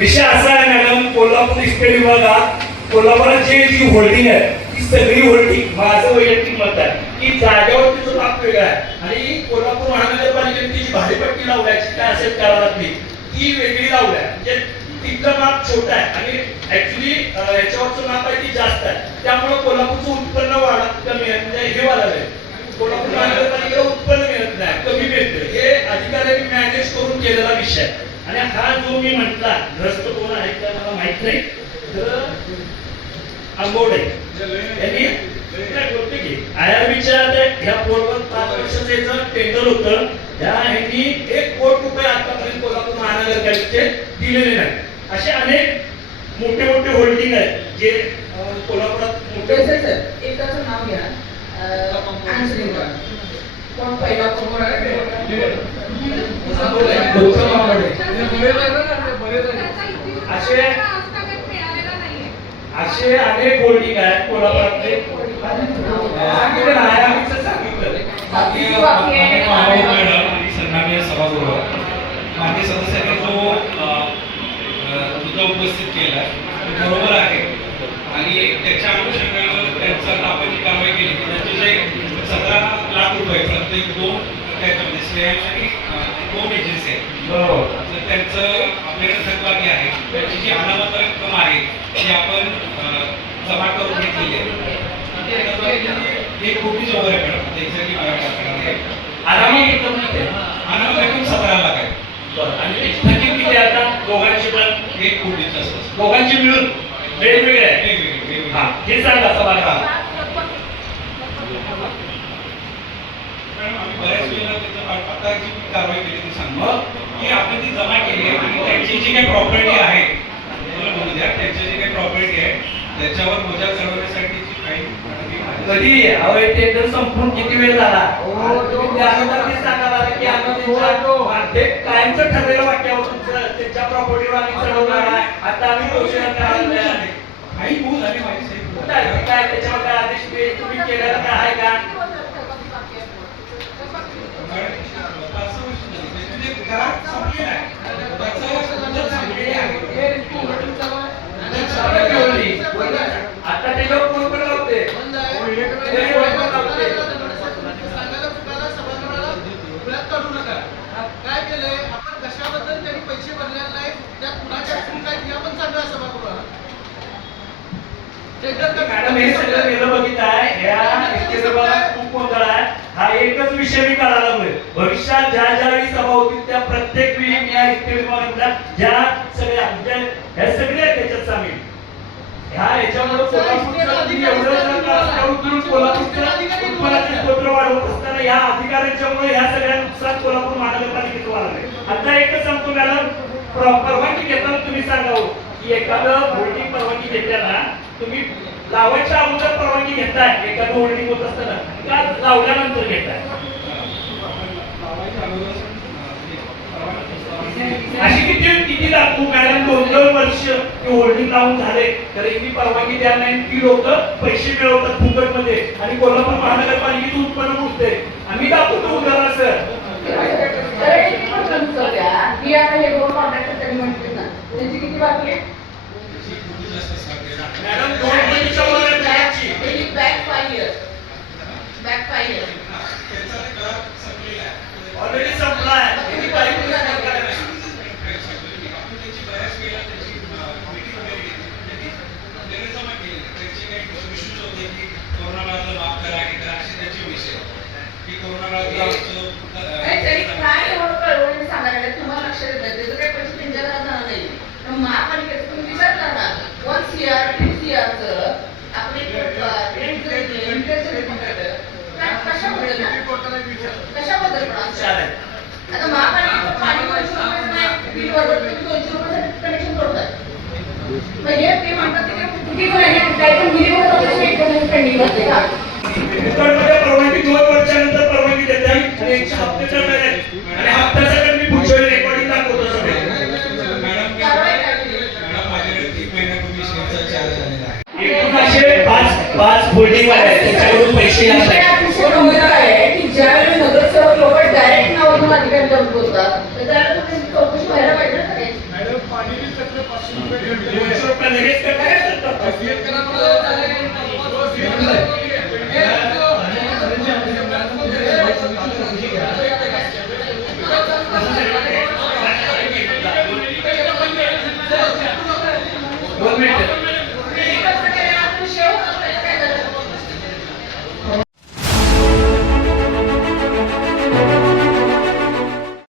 विषय असा आहे मॅडम, कोल्हापूर इस्टेट विभागात कोल्हापुरात जी होल्डिंग आहे ती सगळी होल्डिंग माझं वैयक्तिक मत आहे की जागेवरती जो माप वेगळा आहे आणि कोल्हापूर महानगरपालिकेने जी भाडेपट्टी लावल्याची काय असेल करारातली ती वेगळी लावल्या. म्हणजे तिथलं माप छोटं आहे आणि ऍक्च्युली याच्यावरचं माप आहे ती जास्त आहे. त्यामुळे कोल्हापूरचं उत्पन्न वाढत कमी आहे, म्हणजे हे वाढलंय. कोल्हापूर महानगरपालिकेला उत्पन्न मिळत नाही, कमी मिळतं. हे अधिकाऱ्यांनी मॅनेज करून केलेला विषय आहे. आणि हा जो मी म्हटला ग्रस्त कोण आहे का मला माहित नाही, तर आंबोडे यांनी बोलते की आयआरबीच्या ह्या पोर्टवर 5 वर्षाचं टेंडर होतं. ह्यांनी 1 कोटी रुपये आतापर्यंत कोल्हापूर महानगरपालिकेचे दिलेले नाही. असे अनेक मोठे मोठे होल्डिंग आहेत जे कोल्हापुरात मोठे. एकाचं नाव घ्या, कोण पहिला कोण असे अनेक होल्डिंग आहेत कोल्हापुरातले. सन्माननीय सभागृह माजी सदस्यांनी जो मुद्दा उपस्थित केला तो बरोबर आहे आणि त्याच्या अनुषंगानं त्यांचं आपण जी कारवाई केली की त्यांचे जे 17 लाख रुपये प्रत्येक 2 त्याच्यामध्ये श्रेयांश आणि 2 एजन्सी आहेत, तर त्यांचं आपल्याकडे थकबाकी आहे. त्याची जी अनामत रक्कम आहे ती आपण जमा करून घेतलेली आहे. 1 कोटी वगैरे मॅडम एक्झॅक्टली अनामत रक्कम 17 लाख आहे. आणि त्याची थकीत किती आता दोघांची पण 1 कोटीच्या आसपास दोघांची मिळून वेगवेगळे आहे. वेगवेगळे हा हे सांगा सभा. बऱ्याच वेळेला त्याचं आता जी कारवाई केली ती सांगतो की आपण ती जमा केली आहे आणि त्यांची जी काही प्रॉपर्टी आहे मला बोलू द्या, त्यांची जी काही प्रॉपर्टी आहे त्याच्यावर मोजा चढवण्यासाठीची काही कधी हवे टेंडर संपून किती वेळ झाला सांगा मला की आम्ही कायमचं ठरलेलं वाक्यावर तुमचं त्यांच्या प्रॉपर्टीवर आम्ही चढवणार आहे. आता आम्ही घोषणा करायला काही भूल झाली माझी साहेब काय त्याच्यावर काय आदेश तुम्ही केलेला काय आहे का? आता त्याच्यावर कोण पण लावते काय केलंय आपण कशाबद्दल त्यांनी पैसे भरलेले नाही त्या कुणाच्या काय हे पण सांगा सभागृहाला. मॅडम हे सगळं गेलं बघित आहे या खूप गोंधळ आहे. हा एकच विषय मी करायला लागलोय. भविष्यात ज्या ज्यावेळी सभा होतील त्या प्रत्येक वेळी मी या विभागातल्या ज्या सगळ्या ह्या सगळ्या त्याच्यात सामील ह्या याच्यामुळे कोल्हापूर वाढवत असताना या अधिकाऱ्यांच्यामुळे ह्या सगळ्या नुकसान कोल्हापूर महानगरपालिकेचं वाढलंय. आता एकच सांगतो मॅडम, परवानगी घेताना तुम्ही सांगावं की एखादं होल्डिंग परवानगी घेताना तुम्ही लावायच्या अगोदर परवानगी घेताय एखादं होल्डिंग होत असताना का लावल्यानंतर घेताय? अशी किती दाखवू मॅडम 2-2 वर्ष होल्डिंग लावून झाले तर मी परवानगी द्या नाही. ती लोक पैसे मिळवतात फुकट मध्ये आणि कोल्हापूर महानगरपालिकेचं उत्पन्न उठते. आम्ही दाखवतो उदाहरण सर. किती बाकी आहे मॅडम 2 कोटीच्या वर बॅक 5 years ऑलरेडी संपला आहे. किती पाहिजे तुम्हाला लक्षात येत नाही त्याचं काही पैसे त्यांच्या घरात जाणार नाही. महापालिकेचं तुम्ही विचार करा 1 CR 2 CR आपले कशाबद्दल आता महापालिकेचं पाणी 200 रुपये नाही बिल बरोबर तुम्ही 200 रुपये कनेक्शन तोडताय. मग हे ते म्हणतात की कुठे काय पण मिनिमम पेंडिंग असते का? परवानगी 2 वर्षानंतर परवानगी देतात आणि 100 हप्त्याच्या वेळेत आणि हप्त्याचा कधी पुढच्या रेकॉर्डिंग दाखवतो सगळे. पाच होल्डिंग वाले त्याच्याकडून पैसे ज्यावेळी नगरसेवक लोक डायरेक्ट नावातून अधिकारी बोलतात तर त्याला चौकशी व्हायला पाहिजे. मॅडम पाणी ₹200 लगेच काय